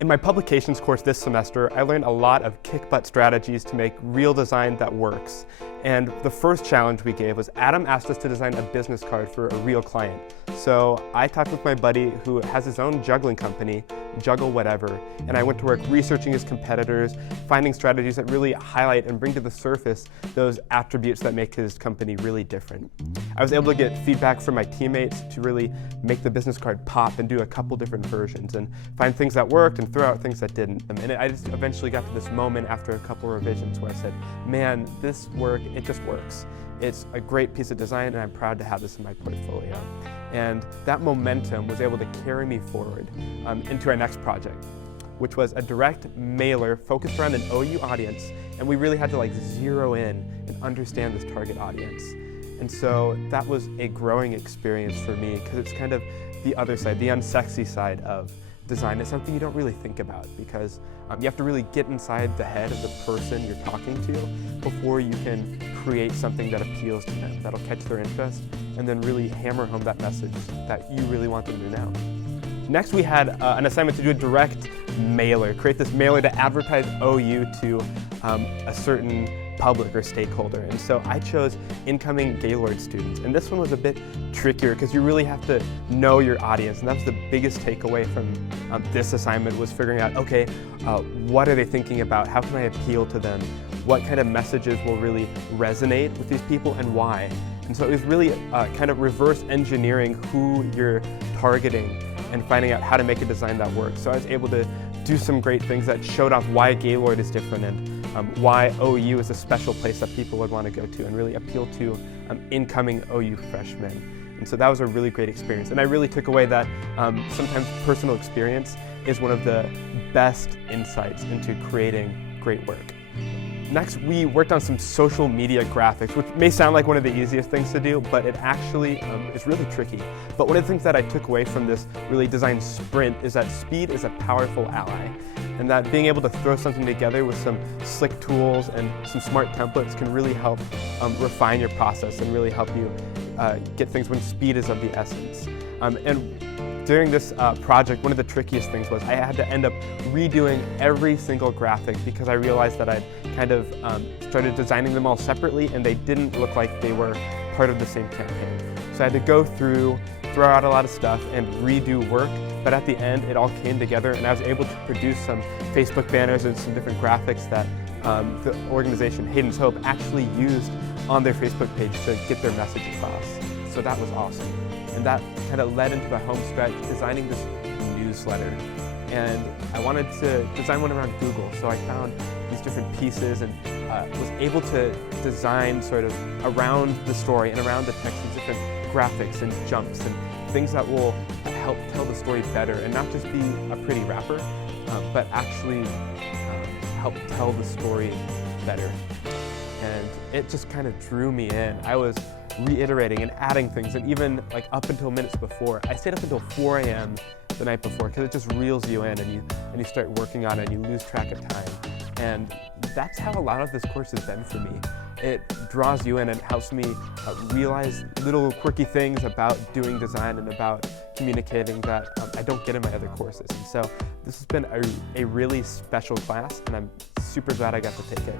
In my publications course this semester, I learned a lot of kick-butt strategies to make real design that works. And the first challenge we gave was Adam asked us to design a business card for a real client. So I talked with my buddy who has his own juggling company, Juggle Whatever, and I went to work researching his competitors, finding strategies that really highlight and bring to the surface those attributes that make his company really different. I was able to get feedback from my teammates to really make the business card pop and do a couple different versions and find things that worked and throw out things that didn't. And I just eventually got to this moment after a couple revisions where I said, man, this work, it just works. It's a great piece of design and I'm proud to have this in my portfolio. And that momentum was able to carry me forward into our next project, which was a direct mailer focused around an OU audience, and we really had to zero in and understand this target audience. And so that was a growing experience for me because it's kind of the other side, the unsexy side of design. It's something you don't really think about because you have to really get inside the head of the person you're talking to before you can create something that appeals to them, that'll catch their interest, and then really hammer home that message that you really want them to know. Next, we had an assignment to do a direct mailer, create this mailer to advertise OU to a certain public or stakeholder. And so I chose incoming Gaylord students. And this one was a bit trickier because you really have to know your audience. And that's the biggest takeaway from this assignment was figuring out, okay, what are they thinking about? How can I appeal to them? What kind of messages will really resonate with these people and why? And so it was really kind of reverse engineering who you're targeting and finding out how to make a design that works. So I was able to do some great things that showed off why Gaylord is different and why OU is a special place that people would want to go to and really appeal to incoming OU freshmen. And so that was a really great experience. And I really took away that sometimes personal experience is one of the best insights into creating great work. Next, we worked on some social media graphics, which may sound like one of the easiest things to do, but it actually is really tricky. But one of the things that I took away from this really design sprint is that speed is a powerful ally, and that being able to throw something together with some slick tools and some smart templates can really help refine your process and really help you get things when speed is of the essence. During this project, one of the trickiest things was I had to end up redoing every single graphic because I realized that I'd kind of started designing them all separately and they didn't look like they were part of the same campaign. So I had to go through, throw out a lot of stuff and redo work, but at the end it all came together and I was able to produce some Facebook banners and some different graphics that the organization Hayden's Hope actually used on their Facebook page to get their message across. So that was awesome. And that kind of led into the home stretch, designing this newsletter. And I wanted to design one around Google, so I found these different pieces and was able to design sort of around the story and around the text these different graphics and jumps and things that will help tell the story better and not just be a pretty wrapper, but actually help tell the story better. And it just kind of drew me in. I was reiterating and adding things, and even up until minutes before. I stayed up until 4 a.m. the night before because it just reels you in and you start working on it and you lose track of time. And that's how a lot of this course has been for me. It draws you in and helps me realize little quirky things about doing design and about communicating that I don't get in my other courses. And so this has been a really special class and I'm super glad I got to take it.